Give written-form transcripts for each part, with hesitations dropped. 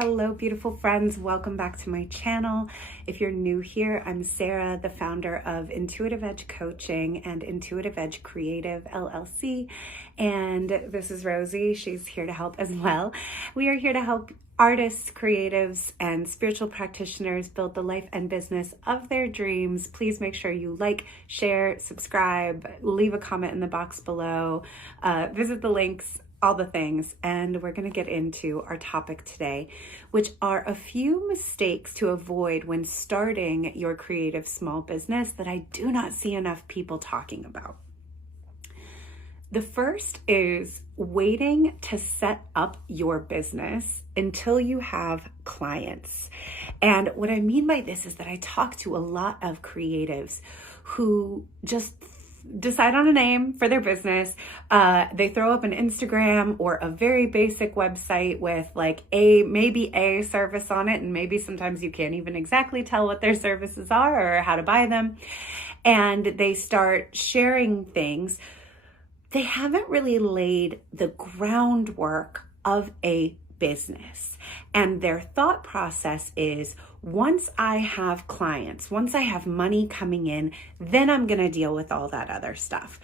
Hello, beautiful friends. Welcome back to my channel. If you're new here, I'm Cera, the founder of Intuitive Edge Coaching and Intuitive Edge Creative LLC. And this is Rosie. She's here to help as well. We are here to help artists, creatives, and spiritual practitioners build the life and business of their dreams. Please make sure you like, share, subscribe, leave a comment in the box below, visit the links, all the things. And we're going to get into our topic today, which are a few mistakes to avoid when starting your creative small business that I do not see enough people talking about. The first is waiting to set up your business until you have clients. And what I mean by this is that I talk to a lot of creatives who just decide on a name for their business. They throw up an Instagram or a very basic website with like maybe a service on it. And maybe sometimes you can't even exactly tell what their services are or how to buy them. And they start sharing things. They haven't really laid the groundwork of a business. And their thought process is, once I have clients, once I have money coming in, then I'm going to deal with all that other stuff.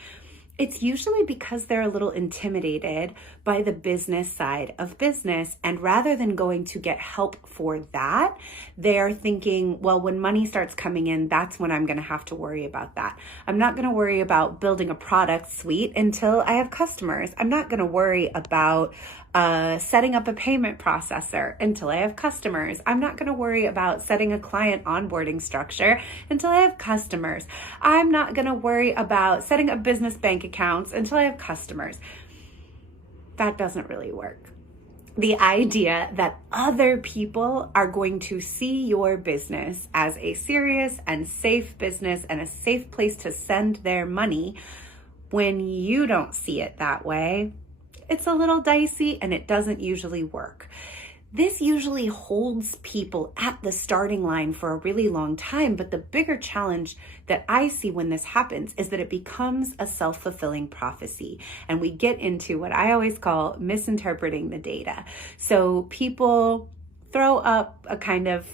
It's usually because they're a little intimidated by the business side of business. And rather than going to get help for that, they're thinking, well, when money starts coming in, that's when I'm going to have to worry about that. I'm not going to worry about building a product suite until I have customers. I'm not going to worry about setting up a payment processor until I have customers. I'm not going to worry about setting a client onboarding structure until I have customers. I'm not going to worry about setting up business bank accounts until I have customers. That doesn't really work. The idea that other people are going to see your business as a serious and safe business and a safe place to send their money when you don't see it that way, it's a little dicey and it doesn't usually work. This usually holds people at the starting line for a really long time, but the bigger challenge that I see when this happens is that it becomes a self-fulfilling prophecy, and we get into what I always call misinterpreting the data. So people throw up a kind of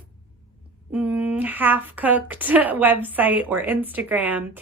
half-cooked website or Instagram,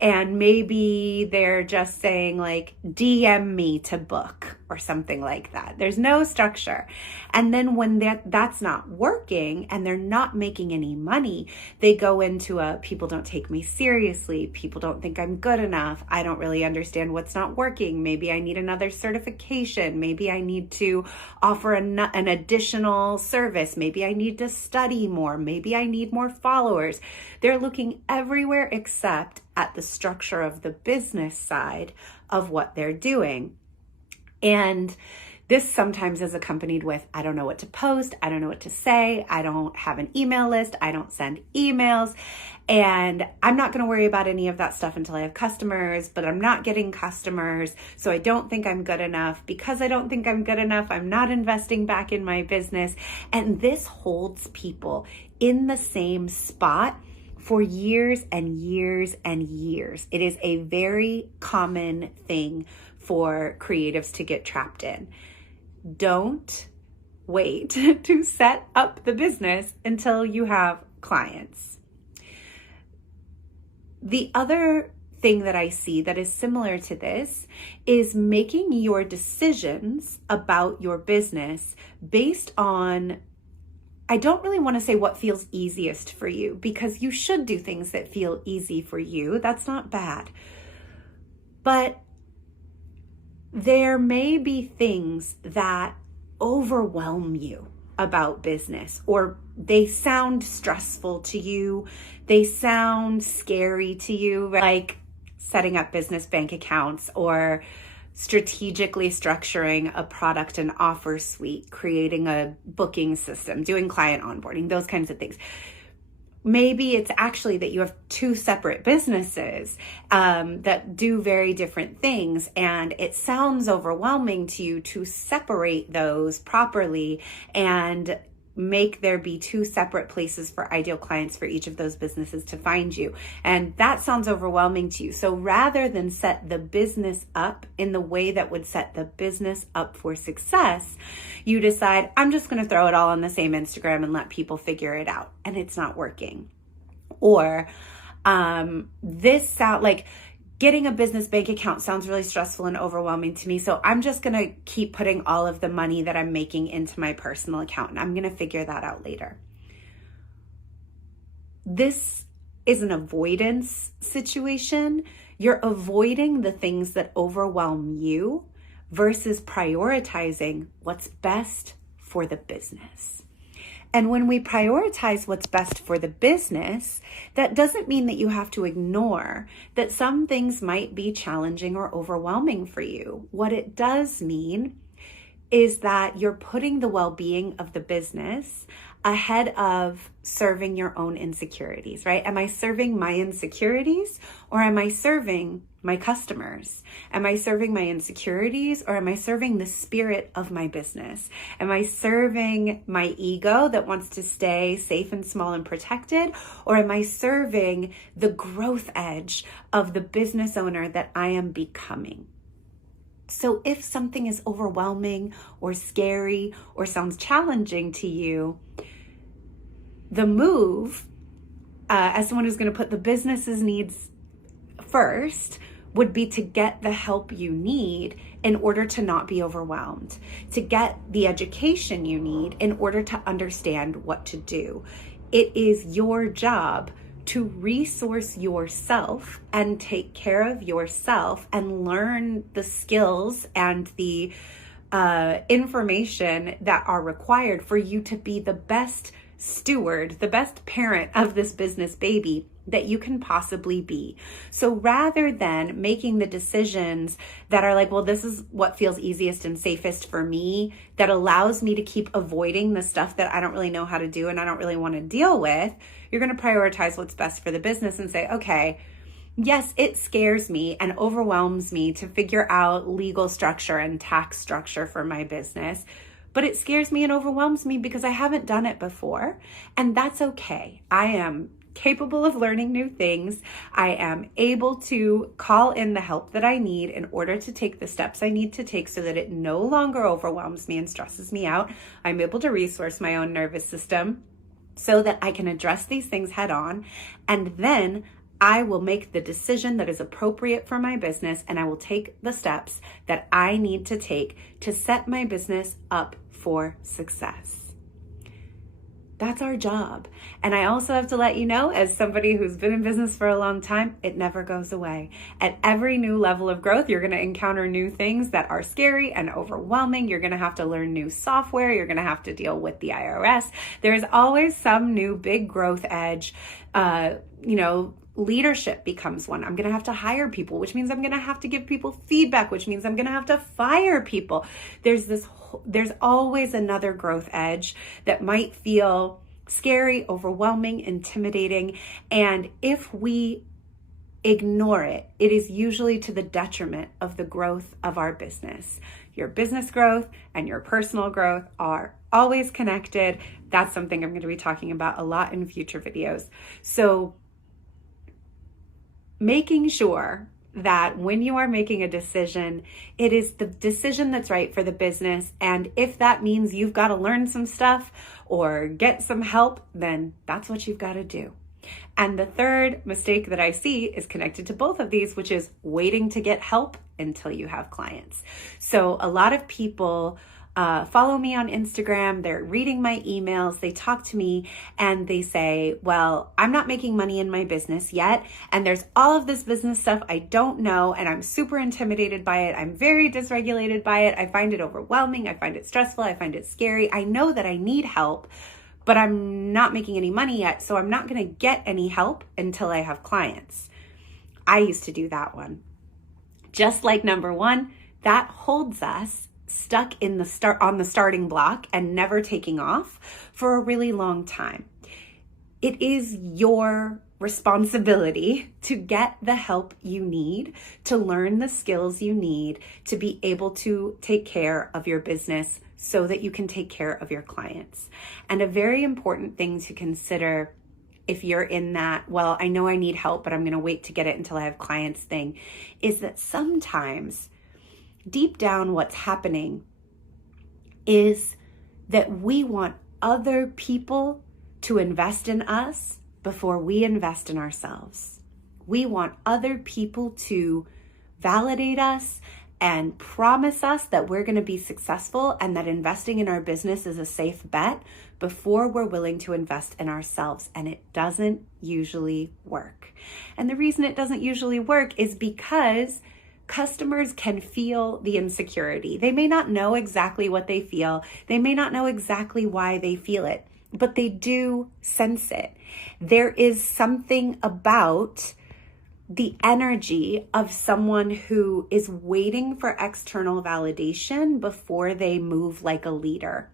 and maybe they're just saying like, DM me to book or something like that. There's no structure. And then when that's not working and they're not making any money, they go into people don't take me seriously. People don't think I'm good enough. I don't really understand what's not working. Maybe I need another certification. Maybe I need to offer an additional service. Maybe I need to study more. Maybe I need more followers. They're looking everywhere except at the structure of the business side of what they're doing. And this sometimes is accompanied with, I don't know what to post. I don't know what to say. I don't have an email list. I don't send emails. And I'm not going to worry about any of that stuff until I have customers, but I'm not getting customers. So I don't think I'm good enough. Because I don't think I'm good enough, I'm not investing back in my business. And this holds people in the same spot for years and years and years. It is a very common thing for creatives to get trapped in. Don't wait to set up the business until you have clients. The other thing that I see that is similar to this is making your decisions about your business based on, I don't really want to say what feels easiest for you, because you should do things that feel easy for you. That's not bad. But there may be things that overwhelm you about business, or they sound stressful to you. They sound scary to you, like setting up business bank accounts or strategically structuring a product and offer suite, creating a booking system, doing client onboarding, those kinds of things. Maybe it's actually that you have two separate businesses that do very different things, and it sounds overwhelming to you to separate those properly and make there be two separate places for ideal clients for each of those businesses to find you. And that sounds overwhelming to you. So rather than set the business up in the way that would set the business up for success, you decide, I'm just going to throw it all on the same Instagram and let people figure it out. And it's not working. Or this sound like getting a business bank account sounds really stressful and overwhelming to me. So I'm just going to keep putting all of the money that I'm making into my personal account, and I'm going to figure that out later. This is an avoidance situation. You're avoiding the things that overwhelm you versus prioritizing what's best for the business. And when we prioritize what's best for the business, that doesn't mean that you have to ignore that some things might be challenging or overwhelming for you. What it does mean is that you're putting the well-being of the business ahead of serving your own insecurities, right? Am I serving my insecurities, or am I serving my customers? Am I serving my insecurities, or am I serving the spirit of my business? Am I serving my ego that wants to stay safe and small and protected, or am I serving the growth edge of the business owner that I am becoming? So if something is overwhelming or scary or sounds challenging to you, the move, as someone who's going to put the business's needs first, would be to get the help you need in order to not be overwhelmed, to get the education you need in order to understand what to do. It is your job to resource yourself and take care of yourself and learn the skills and the information that are required for you to be the best steward, the best parent of this business baby that you can possibly be. So rather than making the decisions that are like, well, this is what feels easiest and safest for me, that allows me to keep avoiding the stuff that I don't really know how to do and I don't really want to deal with, you're going to prioritize what's best for the business and say, okay, yes, it scares me and overwhelms me to figure out legal structure and tax structure for my business, but it scares me and overwhelms me because I haven't done it before. And that's okay. I am capable of learning new things. I am able to call in the help that I need in order to take the steps I need to take so that it no longer overwhelms me and stresses me out. I'm able to resource my own nervous system so that I can address these things head on. And then I will make the decision that is appropriate for my business, and I will take the steps that I need to take to set my business up for success. That's our job. And I also have to let you know, as somebody who's been in business for a long time, it never goes away. At every new level of growth, you're going to encounter new things that are scary and overwhelming. You're going to have to learn new software. You're going to have to deal with the IRS. There's always some new big growth edge. Leadership becomes one. I'm going to have to hire people, which means I'm going to have to give people feedback, which means I'm going to have to fire people. There's always another growth edge that might feel scary, overwhelming, intimidating. And if we ignore it, it is usually to the detriment of the growth of our business. Your business growth and your personal growth are always connected. That's something I'm going to be talking about a lot in future videos. So making sure that when you are making a decision, it is the decision that's right for the business. And if that means you've got to learn some stuff or get some help, then that's what you've got to do. And the third mistake that I see is connected to both of these, which is waiting to get help until you have clients. So a lot of people follow me on Instagram, they're reading my emails, they talk to me and they say, well, I'm not making money in my business yet. And there's all of this business stuff I don't know. And I'm super intimidated by it. I'm very dysregulated by it. I find it overwhelming. I find it stressful. I find it scary. I know that I need help, but I'm not making any money yet. So I'm not going to get any help until I have clients. I used to do that one. Just like number one, that holds us stuck in on the starting block and never taking off for a really long time. It is your responsibility to get the help you need, to learn the skills you need to be able to take care of your business so that you can take care of your clients. And a very important thing to consider if you're in that, well, I know I need help, but I'm going to wait to get it until I have clients thing, is that sometimes deep down what's happening is that we want other people to invest in us before we invest in ourselves. We want other people to validate us and promise us that we're going to be successful and that investing in our business is a safe bet before we're willing to invest in ourselves. And it doesn't usually work. And the reason it doesn't usually work is because customers can feel the insecurity. They may not know exactly what they feel. They may not know exactly why they feel it, but they do sense it. There is something about the energy of someone who is waiting for external validation before they move like a leader.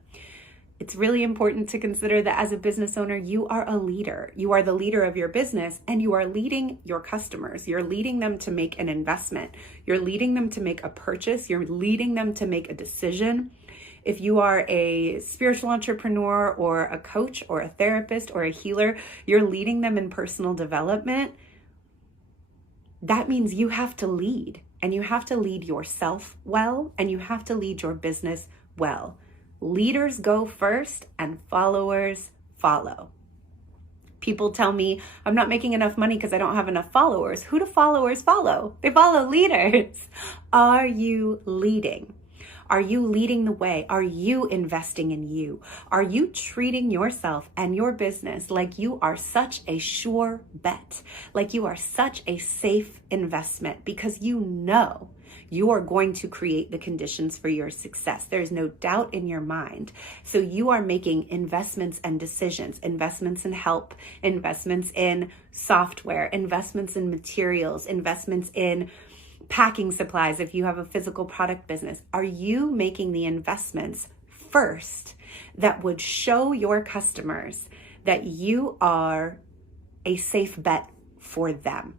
It's really important to consider that as a business owner, you are a leader. You are the leader of your business and you are leading your customers. You're leading them to make an investment. You're leading them to make a purchase. You're leading them to make a decision. If you are a spiritual entrepreneur or a coach or a therapist or a healer, you're leading them in personal development. That means you have to lead, and you have to lead yourself well, and you have to lead your business well. Leaders go first and followers follow. People tell me I'm not making enough money because I don't have enough followers. Who do followers follow? They follow leaders. Are you leading? Are you leading the way? Are you investing in you? Are you treating yourself and your business like you are such a sure bet, like you are such a safe investment because you know you are going to create the conditions for your success? There's no doubt in your mind. So you are making investments and decisions, investments in help, investments in software, investments in materials, investments in packing supplies if you have a physical product business. Are you making the investments first that would show your customers that you are a safe bet for them?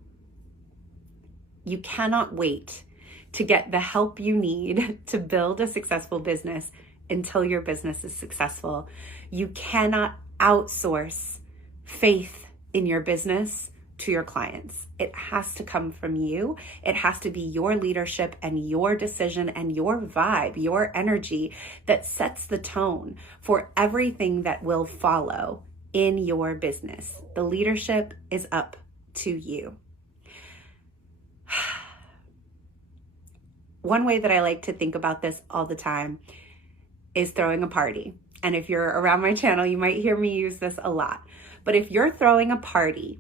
You cannot wait to get the help you need to build a successful business until your business is successful. You cannot outsource faith in your business to your clients. It has to come from you. It has to be your leadership and your decision and your vibe, your energy that sets the tone for everything that will follow in your business. The leadership is up to you. One way that I like to think about this all the time is throwing a party. And if you're around my channel, you might hear me use this a lot. But if you're throwing a party,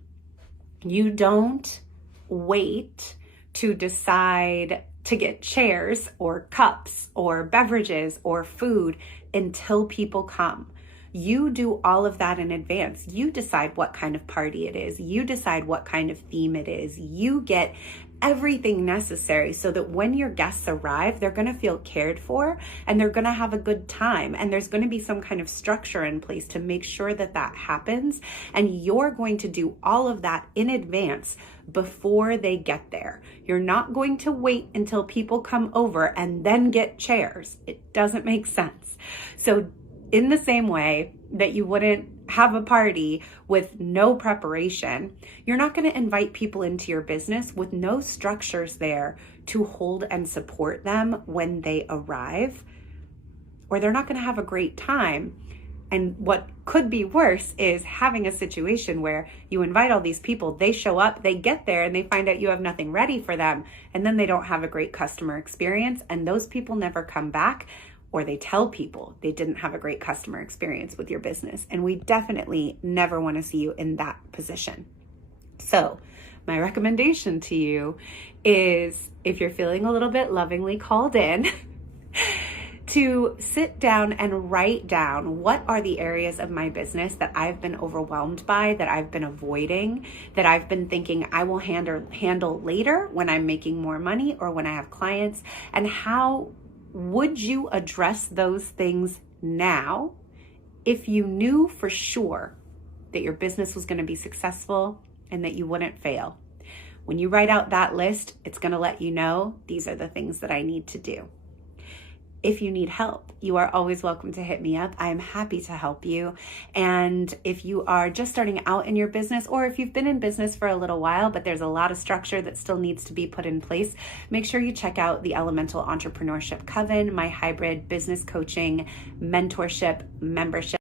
you don't wait to decide to get chairs or cups or beverages or food until people come. You do all of that in advance. You decide what kind of party it is. You decide what kind of theme it is. You get everything necessary so that when your guests arrive, they're going to feel cared for and they're going to have a good time. And there's going to be some kind of structure in place to make sure that that happens. And you're going to do all of that in advance before they get there. You're not going to wait until people come over and then get chairs. It doesn't make sense. So in the same way that you wouldn't have a party with no preparation, you're not going to invite people into your business with no structures there to hold and support them when they arrive, or they're not going to have a great time. And what could be worse is having a situation where you invite all these people, they show up, they get there, and they find out you have nothing ready for them, and then they don't have a great customer experience, and those people never come back. Or they tell people they didn't have a great customer experience with your business. And we definitely never want to see you in that position. So my recommendation to you is, if you're feeling a little bit lovingly called in, to sit down and write down what are the areas of my business that I've been overwhelmed by, that I've been avoiding, that I've been thinking I will handle later when I'm making more money or when I have clients, and how would you address those things now if you knew for sure that your business was going to be successful, and that you wouldn't fail. When you write out that list, it's going to let you know these are the things that I need to do. If you need help, you are always welcome to hit me up. I am happy to help you. And if you are just starting out in your business, or if you've been in business for a little while, but there's a lot of structure that still needs to be put in place, make sure you check out the Elemental Entrepreneurship Coven, my hybrid business coaching, mentorship, membership